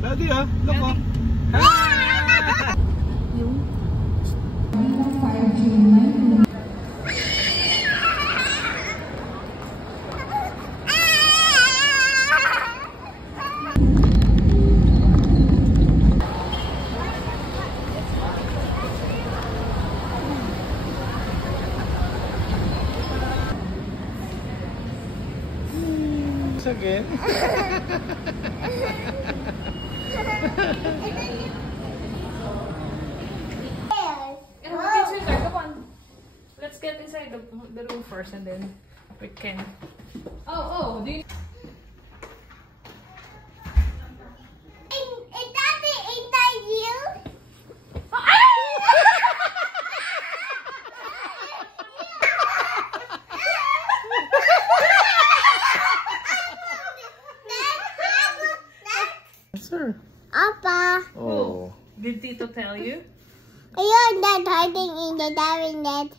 Daddy ah, look oh. Again. Come on. Let's get inside the room first and then we can. Oh, do you? Sir. Appa. Oh. Did Tito tell you? Ayun, that hiding in the diving net.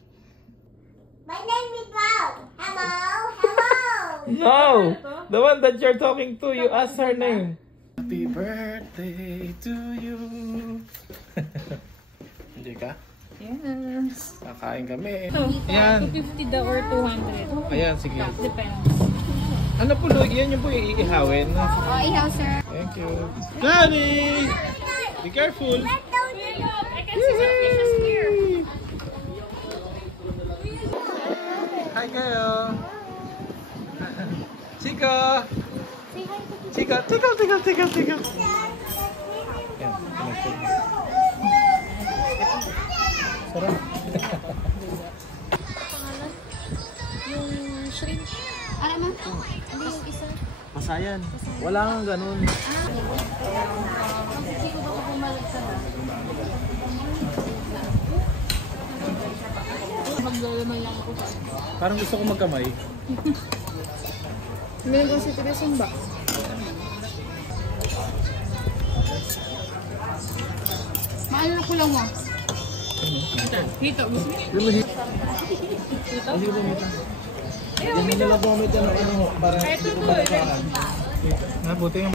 My name is Bob. Hello, hello. No, the one that you're talking to, you ask her name. Happy birthday to you. Hindi ka? Yes. Kakain kami. Yan. Ayan. 250 daw or 200. Ayan, sige. Depends. Ano po, yan yung po iihawin. Oh, ihaw, sir. Thank you. Daddy! Be careful. I can see some fishes here. Hi kayo. Chico! Chico! Chico! Yan, pinagpag. Sarap. Yung shrimp. Alam mo? Ano yung isa? Masayan. Wala kang ganun. Hindi ko ba ako bumalik sa Maglalaman lang ako pa. Parang gusto ko magkamay. Meron ko si Teresang ba? Maalala ko lang mo. Hito, gusto mo? Hito? Hindi ko bumita. Hindi nila bumita na ano. Parang ito to. Nabuti yung